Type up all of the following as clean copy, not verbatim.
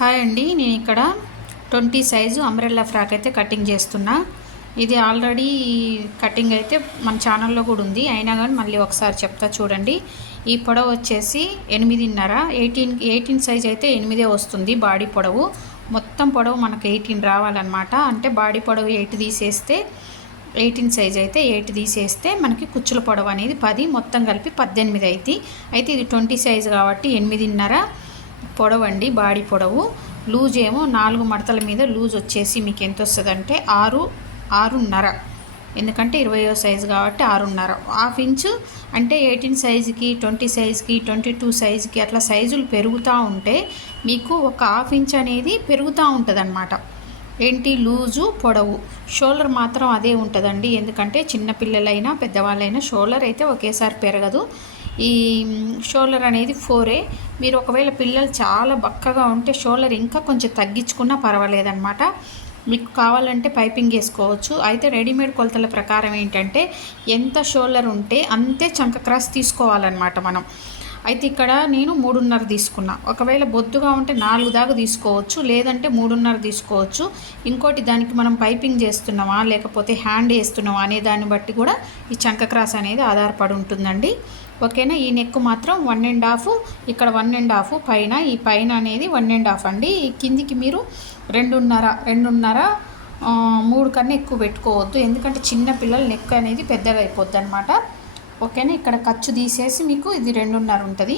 Hi అండి, నేను ఇక్కడ 20 సైజు అంబ్రెల్లా ఫ్రాక్ అయితే కటింగ్ చేస్తున్నా. ఇది ఆల్రెడీ కటింగ్ అయితే మన ఛానల్లో కూడా ఉంది, అయినా కానీ మళ్ళీ ఒకసారి చెప్తా చూడండి. ఈ పొడవు వచ్చేసి 8.5, 18 సైజ్ అయితే 8 వస్తుంది. బాడీ పొడవు మొత్తం పొడవు మనకు 18 రావాలన్నమాట. అంటే బాడీ పొడవు 8 తీసేస్తే 18 సైజ్ అయితే 8 తీసేస్తే మనకి కుచ్చుల పొడవు అనేది 10, మొత్తం కలిపి 18 అయితే. అయితే ఇది 20 సైజు కాబట్టి 8.5 పొడవు అండి. బాడీ పొడవు లూజ్ ఏమో 4 మడతల మీద లూజ్ వచ్చేసి మీకు ఎంత వస్తుందంటే 6.5. ఎందుకంటే 20వ సైజు కాబట్టి 6.5. హాఫ్ ఇంచు అంటే 18 సైజుకి 20 సైజుకి 22 సైజుకి అట్లా సైజులు పెరుగుతూ ఉంటే మీకు ఒక హాఫ్ ఇంచ్ అనేది పెరుగుతూ ఉంటుంది అన్నమాట. ఏంటి లూజు పొడవు. షోల్డర్ మాత్రం అదే ఉంటుందండి, ఎందుకంటే చిన్నపిల్లలైనా పెద్దవాళ్ళైనా షోల్డర్ అయితే ఒకేసారి పెరగదు. ఈ షోల్డర్ అనేది 4. మీరు ఒకవేళ పిల్లలు చాలా బక్కగా ఉంటే షోల్డర్ ఇంకా కొంచెం తగ్గించుకున్నా పర్వాలేదన్నమాట. మీకు కావాలంటే పైపింగ్ వేసుకోవచ్చు. అయితే రెడీమేడ్ కొలతల ప్రకారం ఏంటంటే ఎంత షోల్డర్ ఉంటే అంతే చంక క్రాస్ తీసుకోవాలన్నమాట మనం. అయితే ఇక్కడ నేను 3.5 తీసుకున్నా. ఒకవేళ బొద్దుగా ఉంటే 4 దాకా తీసుకోవచ్చు, లేదంటే 3.5 తీసుకోవచ్చు. ఇంకోటి దానికి మనం పైపింగ్ చేస్తున్నామా లేకపోతే హ్యాండ్ వేస్తున్నామా అనే దాన్ని బట్టి కూడా ఈ చంక క్రాస్ అనేది ఆధారపడి ఉంటుందండి. ఓకేనా. ఈ నెక్ మాత్రం 1.5, ఇక్కడ 1.5 పైన, ఈ పైన అనేది 1.5 అండి. ఈ కిందికి మీరు 2.5 3 కన్నా ఎక్కువ పెట్టుకోవద్దు, ఎందుకంటే చిన్న పిల్లల నెక్ అనేది పెద్దగా అయిపోద్ది అనమాట. ఓకేనా. ఇక్కడ ఖర్చు తీసేసి మీకు ఇది 2.5 ఉంటుంది.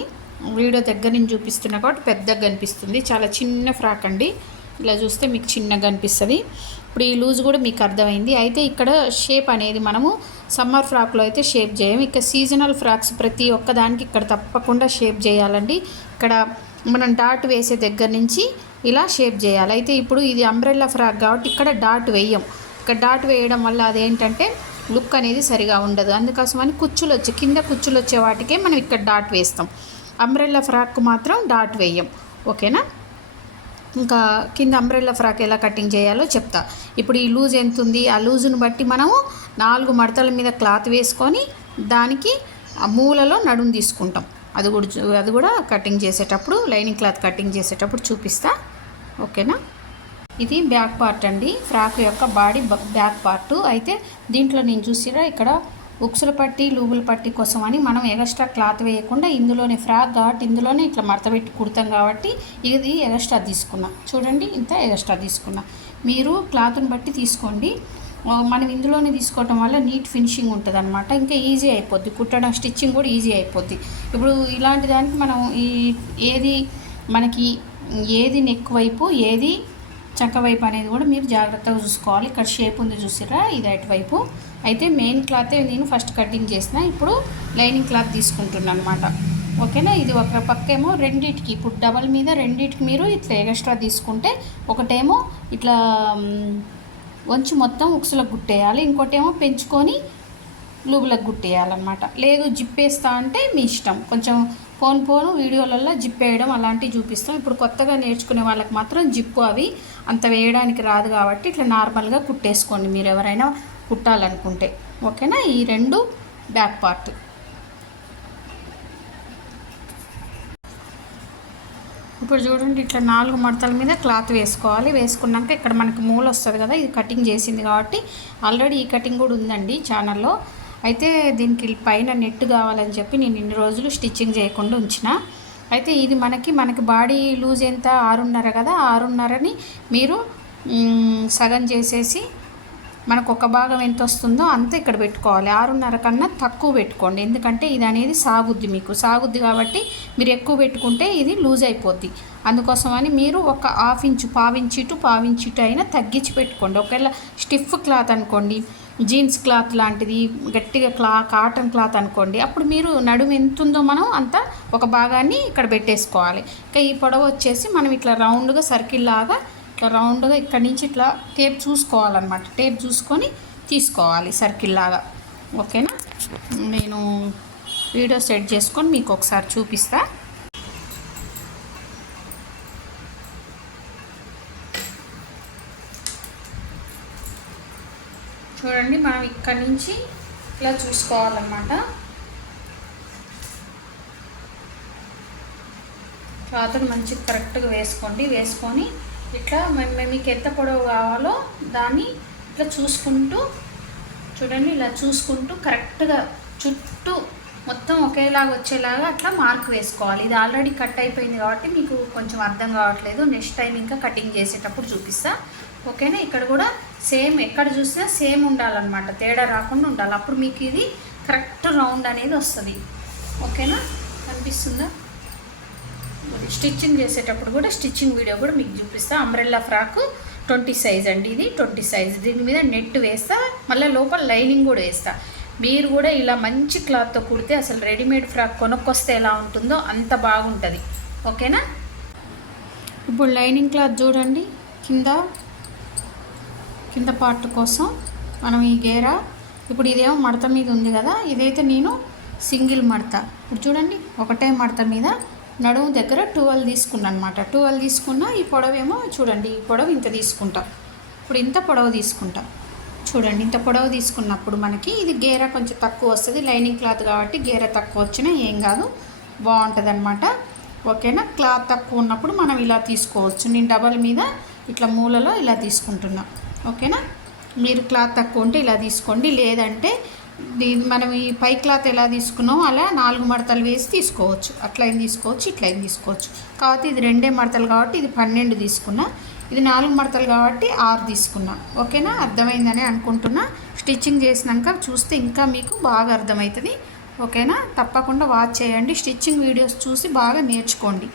వీడియో దగ్గర నుంచి చూపిస్తున్నా కాబట్టి పెద్దగా కనిపిస్తుంది. చాలా చిన్న ఫ్రాక్ అండి, ఇలా చూస్తే మీకు చిన్నగా అనిపిస్తుంది. ఇప్పుడు ఈ లూజ్ కూడా మీకు అర్థమైంది. అయితే ఇక్కడ షేప్ అనేది మనము సమ్మర్ ఫ్రాక్లో అయితే షేప్ చేయము. ఇక్కడ సీజనల్ ఫ్రాక్స్ ప్రతి ఒక్కదానికి ఇక్కడ తప్పకుండా షేప్ చేయాలండి. ఇక్కడ మనం డాట్ వేసే దగ్గర నుంచి ఇలా షేప్ చేయాలి. అయితే ఇప్పుడు ఇది అంబ్రెల్లా ఫ్రాక్ కాబట్టి ఇక్కడ డాట్ వేయం. ఇక్కడ డాట్ వేయడం వల్ల అదేంటంటే లుక్ అనేది సరిగా ఉండదు. అందుకోసమని కుచ్చులు వచ్చే కింద కుచ్చులు వచ్చే వాటికే మనం ఇక్కడ డాట్ వేస్తాం. అంబ్రెల్లా ఫ్రాక్ మాత్రం డాట్ వేయం. ఓకేనా. ఇంకా కింద అంబ్రెల్లా ఫ్రాక్ ఎలా కటింగ్ చేయాలో చెప్తా. ఇప్పుడు ఈ లూజ్ ఎంత ఉంది, ఆ లూజును బట్టి మనము 4 మడతల మీద క్లాత్ వేసుకొని దానికి ఆ మూలలో నడుము తీసుకుంటాం. అది కూడా కటింగ్ చేసేటప్పుడు, లైనింగ్ క్లాత్ కటింగ్ చేసేటప్పుడు చూపిస్తా. ఓకేనా. ఇది బ్యాక్ పార్ట్ అండి, ఫ్రాక్ యొక్క బాడీ బ్యాక్ పార్ట్. అయితే దీంట్లో నేను చూసిరా ఇక్కడ ఉక్సుల పట్టి లూబుల పట్టి కోసం అని మనం ఎక్స్ట్రా క్లాత్ వేయకుండా ఇందులోనే ఫ్రాక్ కాబట్టి ఇందులోనే ఇట్లా మడతపెట్టి కుడతాం కాబట్టి ఇది ఎక్స్ట్రా తీసుకున్నా. చూడండి, ఇంత ఎక్స్ట్రా తీసుకున్నా. మీరు క్లాత్ని బట్టి తీసుకోండి. మనం ఇందులోనే తీసుకోవటం వల్ల నీట్ ఫినిషింగ్ ఉంటుంది అనమాట. ఇంకా ఈజీ అయిపోద్ది కుట్టడం, స్టిచ్చింగ్ కూడా ఈజీ అయిపోద్ది. ఇప్పుడు ఇలాంటి దానికి మనం ఏది నెక్ వైపు ఏది చక్క వైపు అనేది కూడా మీరు జాగ్రత్తగా చూసుకోవాలి. ఇక్కడ షేప్ ఉంది చూసిరా, ఇది అటువైపు. అయితే మెయిన్ క్లాతే నేను ఫస్ట్ కటింగ్ చేసిన, ఇప్పుడు లైనింగ్ క్లాత్ తీసుకుంటున్నాను అనమాట. ఓకేనా. ఇది ఒక పక్క ఏమో రెండింటికి, ఇప్పుడు డబల్ మీద రెండింటికి మీరు ఇట్లా ఎక్స్ట్రా తీసుకుంటే ఒకటేమో ఇట్లా వంచి మొత్తం ఉక్సులకు గుట్టేయాలి, ఇంకోటేమో పెంచుకొని లూబులకు గుట్టేయాలన్నమాట. లేదు జిప్పేస్తా అంటే మీ ఇష్టం. కొంచెం ఫోన్ వీడియోలలో జిప్ వేయడం అలాంటివి చూపిస్తాం. ఇప్పుడు కొత్తగా నేర్చుకునే వాళ్ళకి మాత్రం జిప్పు అవి అంత వేయడానికి రాదు కాబట్టి ఇట్లా నార్మల్గా కుట్టేసుకోండి మీరు ఎవరైనా కుట్టాలనుకుంటే. ఓకేనా. ఈ 2 బ్యాక్ పార్ట్. ఇప్పుడు చూడండి, ఇట్లా 4 మడతల మీద క్లాత్ వేసుకోవాలి. వేసుకున్నాక ఇక్కడ మనకి మూల వస్తుంది కదా, ఇది కటింగ్ చేసింది కాబట్టి ఆల్రెడీ ఈ కటింగ్ కూడా ఉందండి ఛానల్లో. అయితే దీనికి పైన నెట్ కావాలని చెప్పి నేను ఇన్ని రోజులు స్టిచ్చింగ్ చేయకుండా ఉంచిన. అయితే ఇది మనకి బాడీ లూజ్ ఎంత 6.5 కదా, 6.5ని మీరు సగం చేసేసి మనకు ఒక భాగం ఎంత వస్తుందో అంతే ఇక్కడ పెట్టుకోవాలి. 6.5 కన్నా తక్కువ పెట్టుకోండి, ఎందుకంటే ఇది అనేది మీకు సాగుద్ది కాబట్టి మీరు ఎక్కువ పెట్టుకుంటే ఇది లూజ్ అయిపోద్ది. అందుకోసమని మీరు ఒక హాఫ్ ఇంచు, పావించి అయినా తగ్గించి పెట్టుకోండి. ఒకవేళ స్టిఫ్ క్లాత్ అనుకోండి, జీన్స్ క్లాత్ లాంటిది గట్టిగా కాటన్ క్లాత్ అనుకోండి, అప్పుడు మీరు నడుము ఎంత ఉందో మనం అంత ఒక భాగాన్ని ఇక్కడ పెట్టేసుకోవాలి. ఇంకా ఈ పొడవు వచ్చేసి మనం ఇట్లా రౌండ్గా సర్కిల్ లాగా ఇట్లా రౌండ్గా ఇక్కడి నుంచి ఇట్లా టేప్ చూసుకోవాలన్నమాట. టేప్ చూసుకొని తీసుకోవాలి సర్కిల్ లాగా. ఓకేనా. నేను వీడియో సెట్ చేసుకొని మీకు ఒకసారి చూపిస్తా. చూడండి, మనం ఇక్కడి నుంచి ఇలా చూసుకోవాలన్నమాట. క్లాత్ని మంచిగా కరెక్ట్గా వేసుకొని ఇట్లా మీకు ఎంత పొడవు కావాలో దాన్ని ఇట్లా చూసుకుంటూ చూడండి, ఇలా చూసుకుంటూ కరెక్ట్గా చుట్టూ మొత్తం ఒకేలాగా వచ్చేలాగా అట్లా మార్క్ వేసుకోవాలి. ఇది ఆల్రెడీ కట్ అయిపోయింది కాబట్టి మీకు కొంచెం అర్థం కావట్లేదు, నెక్స్ట్ టైం ఇంకా కటింగ్ చేసేటప్పుడు చూపిస్తా. ఓకేనా? ఇక్కడ కూడా సేమ్, ఎక్కడ చూసినా సేమ్ ఉండాలన్నమాట, తేడా రాకుండా ఉండాలి. అప్పుడు మీకు ఇది కరెక్ట్ రౌండ్ అనేది వస్తుంది. ఓకేనా? కనిపిస్తుందా? స్టిచ్చింగ్ చేసేటప్పుడు కూడా స్టిచ్చింగ్ వీడియో కూడా మీకు చూపిస్తా. అంబ్రెల్లా ఫ్రాక్ 20 సైజ్ అండి, ఇది 20 సైజ్. దీని మీద నెట్ వేస్తా, మళ్ళీ లోపల లైనింగ్ కూడా వేస్తా. మీరు కూడా ఇలా మంచి క్లాత్తో కుడితే అసలు రెడీమేడ్ ఫ్రాక్ కొనుక్కొస్తే ఎలా ఉంటుందో అంత బాగుంటుంది. ఓకేనా? ఇప్పుడు లైనింగ్ క్లాత్ చూడండి, కింద పార్ట్ కోసం మనం ఈ గేరా, ఇప్పుడు ఇదేమో మడత మీద ఉంది కదా, ఇదైతే నేను సింగిల్ మడత. ఇప్పుడు చూడండి, ఒకటే మడత మీద నడుము దగ్గర 12 తీసుకున్నాను అనమాట. 12 తీసుకున్నా. ఈ పొడవేమో చూడండి, ఈ పొడవు ఇంత తీసుకుంటా. ఇప్పుడు ఇంత పొడవు తీసుకుంటా చూడండి. ఇంత పొడవు తీసుకున్నప్పుడు మనకి ఇది గేరా కొంచెం తక్కువ వస్తుంది, లైనింగ్ క్లాత్ కాబట్టి గేరా తక్కువ వచ్చినా ఏం కాదు, బాగుంటుంది అనమాట. ఓకేనా? క్లాత్ తక్కువ ఉన్నప్పుడు మనం ఇలా తీసుకోవచ్చు. నేను డబల్ మీద ఇట్లా మూలలో ఇలా తీసుకుంటున్నా. ఓకేనా? మీరు క్లాత్ తక్కువ ఉంటే ఇలా తీసుకోండి, లేదంటే మనం ఈ పై క్లాత్ ఎలా తీసుకున్నామో అలా 4 మడతలు వేసి తీసుకోవచ్చు. అట్లా ఏం తీసుకోవచ్చు, ఇట్లా ఏం తీసుకోవచ్చు. కాబట్టి ఇది 2 మడతలు కాబట్టి ఇది 12 తీసుకున్నా, ఇది 4 మడతలు కాబట్టి 6 తీసుకున్నా. ఓకేనా? అర్థమైందని అనుకుంటున్నా. స్టిచ్చింగ్ చేసినాక చూస్తే ఇంకా మీకు బాగా అర్థమవుతుంది. ఓకేనా? తప్పకుండా వాచ్ చేయండి, స్టిచ్చింగ్ వీడియోస్ చూసి బాగా నేర్చుకోండి.